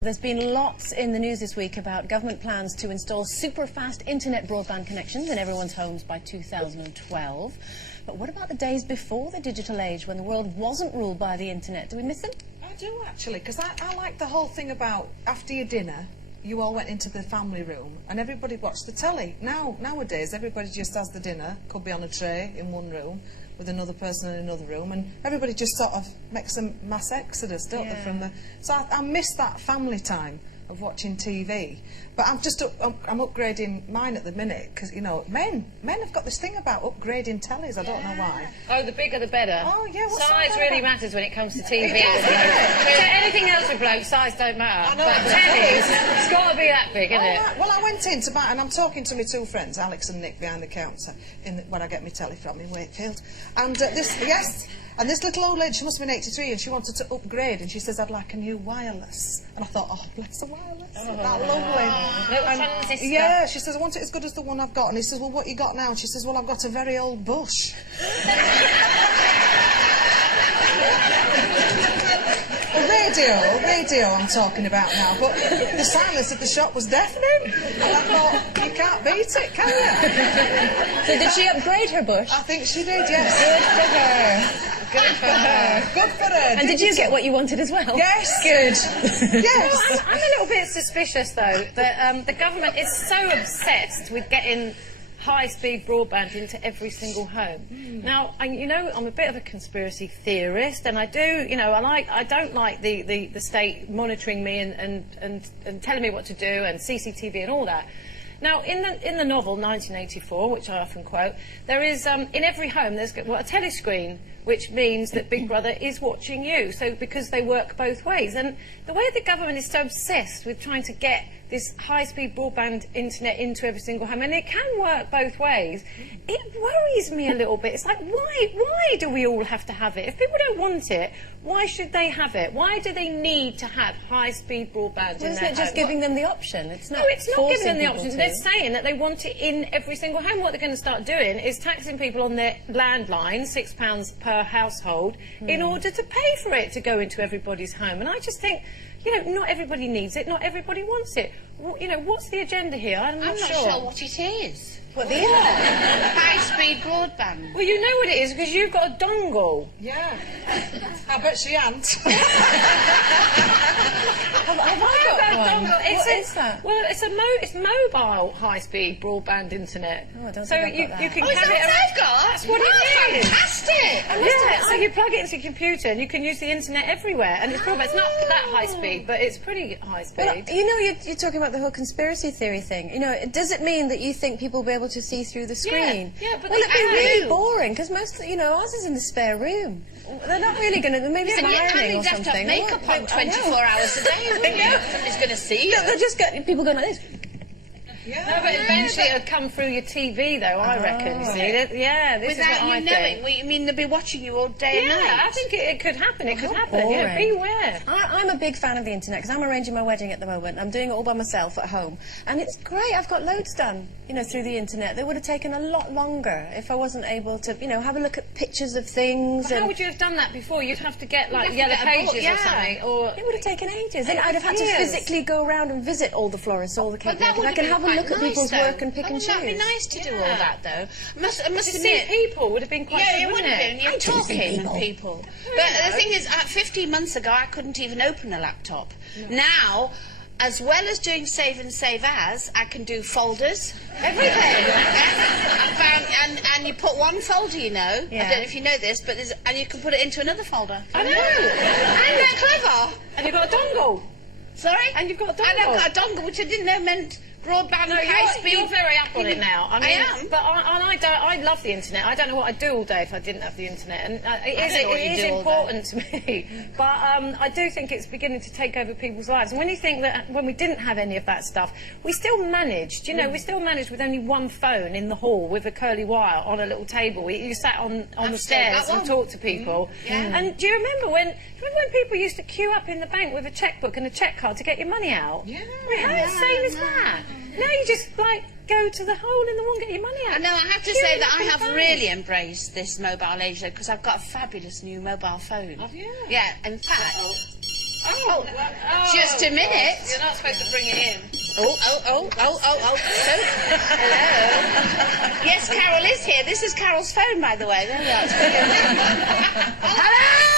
There's been lots in the news this week about government plans to install super-fast internet broadband connections in everyone's homes by 2012. But what about the days before the digital age, when the world wasn't ruled by the internet? Do we miss them? I do, actually, because I like the whole thing about after your dinner, you all went into the family room and everybody watched the telly. Nowadays, everybody just has the dinner, could be on a tray in one room, with another person in another room, and everybody just sort of makes a mass exodus, don't they, from the... So I miss that family time of watching TV. But I'm upgrading mine at the minute, because, you know, men have got this thing about upgrading tellies, I don't know why. Oh, the bigger the better. Oh, yeah, what's size really matters when it comes to TV. So anything else with blokes, size don't matter. I know, but tellies, it's got to be that big, isn't it? Right. Well, I went in to buy, and I'm talking to my two friends, Alex and Nick, behind the counter, when I get my telly from in Wakefield. And and this little old lady, she must have been 83, and she wanted to upgrade, and she says, I'd like a new wireless. And I thought, oh, bless the wireless. Isn't that lovely? Little transistor. Yeah, she says, I want it as good as the one I've got. And he says, well, what you got now? And she says, well, I've got a very old bush. Radio I'm talking about now, but the silence at the shop was deafening, and I thought, you can't beat it, can you? So did she upgrade her bush? I think she did, yes. Good for her. Good for her. And did you get what you wanted as well? Yes. Good. Yes. Well, I'm a little bit suspicious, though, that the government is so obsessed with getting high-speed broadband into every single home. Now, you know, I'm a bit of a conspiracy theorist, and I do, you know, I don't like the state monitoring me and telling me what to do, and CCTV and all that. Now, in the novel 1984, which I often quote, there is in every home there's a telescreen, which means that Big Brother is watching you. So because they work both ways, and the way the government is so obsessed with trying to get this high-speed broadband internet into every single home, and it can work both ways, it worries me a little bit. It's like, why do we all have to have it? If people don't want it, why should they have it? Why do they need to have high-speed broadband in their home? Isn't it just giving them the option? It's not. No, it's not giving them the option. To. They're saying that they want it in every single home. What they're going to start doing is taxing people on their landline, £6 per household, in order to pay for it to go into everybody's home. And I just think, you know, not everybody needs it, not everybody wants it. Well, you know, what's the agenda here? I'm not sure what it is. What the internet? High-speed broadband. Well, you know what it is because you've got a dongle. Yeah. I bet she ain't. Have I got one? What is that? Well, it's mobile high-speed broadband internet. Oh, I don't so think I've you got that. can Oh, is carry that it what around. I've got? That's what it is. Fantastic. Yeah, so you plug it into your computer and you can use the internet everywhere. And it's not that high speed, but it's pretty high speed. Well, you know, you're talking about the whole conspiracy theory thing. You know, does it mean that you think people will be able to see through the screen? Yeah, but will it be really boring? Because most, you know, ours is in the spare room. They're not really going to. Maybe some ironing or something. And you have to have makeup on 24 hours a day, wouldn't you? Somebody's going to see you. No, they'll just get people going like this. Yeah, no, but eventually it'll come through your TV, though, I reckon. See? Yeah, this Without is what I you think. knowing, you mean they'll be watching you all day and night? Yeah, I think it could happen. It could happen. Boring. Yeah, beware. I'm a big fan of the internet because I'm arranging my wedding at the moment. I'm doing it all by myself at home, and it's great. I've got loads done, you know, through the internet. They would have taken a lot longer if I wasn't able to, you know, have a look at pictures of things. But how would you have done that before? You'd have to get like Yellow Pages or something, or it would have taken ages. And I'd have had to physically go around and visit all the florists, all the cake makers. I can have a look at people's work and pick and choose. That'd be nice to do all that, though. Must to see people would have been quite good, it would have been. You're talking people. and people. But the thing is, 15 months ago, I couldn't even open a laptop. No. Now, as well as doing save and save as, I can do folders. Everything. I found, and you put one folder, you know. I don't know if you know this, but and you can put it into another folder. I know. And they're clever. And you've got a dongle. Sorry? And you've got a dongle. And I've got a dongle, which I didn't know meant broadband high speed. You're very up on it now. I mean, I am. But I love the internet. I don't know what I'd do all day if I didn't have the internet. And it is important to me. But I do think it's beginning to take over people's lives. And when you think that when we didn't have any of that stuff, we still managed. You know, we still managed with only one phone in the hall with a curly wire on a little table. You sat on the stairs and talked to people. And do you remember when people used to queue up in the bank with a chequebook and a cheque card to get your money out? Yeah. How insane is that? Now you just, like, go to the hole in the wall and get your money out. No, I have to say that I have really embraced this mobile age, though, because I've got a fabulous new mobile phone. Have you? Yeah, in fact... Oh, just a minute. You're not supposed to bring it in. Oh. Hello. Yes, Carol is here. This is Carol's phone, by the way. There we are. Hello!